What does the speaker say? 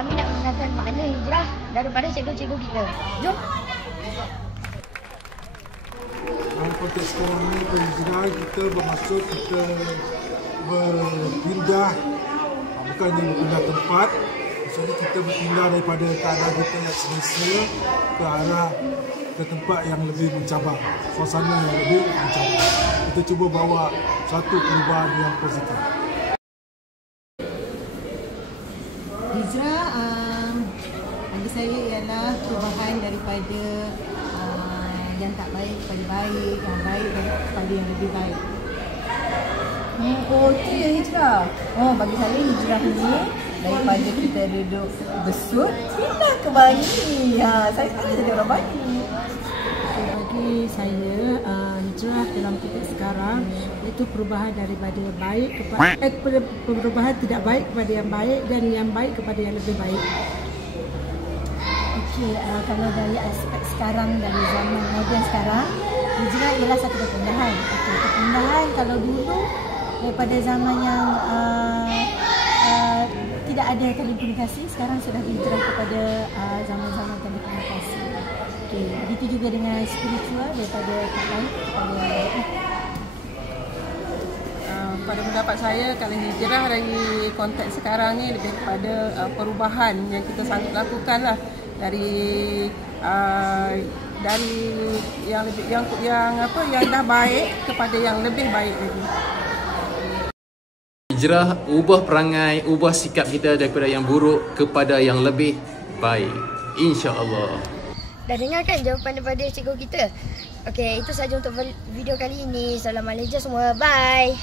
kami nak mengenalkan makna hijrah daripada cikgu-cikgu kita. Jom. Dalam konteks sekarang ni, penghijrahan kita bermaksud kita berpindah, bukannya berpindah tempat. Maksudnya kita berpindah daripada keadaan kita yang semasa ke arah ke tempat yang lebih mencabar, suasana yang lebih mencabar. Kita cuba bawa satu perubahan yang positif. Hijrah bagi saya ialah perubahan daripada yang tak baik kepada baik, yang baik kepada yang lebih baik. Oh, itu ya hijrah. Oh, bagi saya hijrah ni daripada kita duduk besut pindah ke Bali. Saya sekarang jadi orang Bali. Bagi saya hijrah dalam konteks sekarang iaitu perubahan daripada baik kepada perubahan tidak baik kepada yang baik dan yang baik kepada yang lebih baik. Okey, kalau dari aspek sekarang, dari zaman moden sekarang, hijrah ialah satu perpindahan. Okey, perpindahan kalau dulu daripada zaman yang tidak ada telekomunikasi, sekarang sudah hijrah kepada zaman-zaman telekomunikasi. Okey, begitu juga dengan spiritual daripada tak baik kepada yang baik. Pada pendapat saya, kalau hijrah dari konteks sekarang ni lebih kepada perubahan yang kita sanggup lakukan lah dari yang lebih yang dah baik kepada yang lebih baik lagi. Hijrah, ubah perangai, ubah sikap kita daripada yang buruk kepada yang lebih baik. InsyaAllah. Dah dengarkan jawapan daripada cikgu kita? Okey, itu sahaja untuk video kali ini. Salam Malaysia semua. Bye.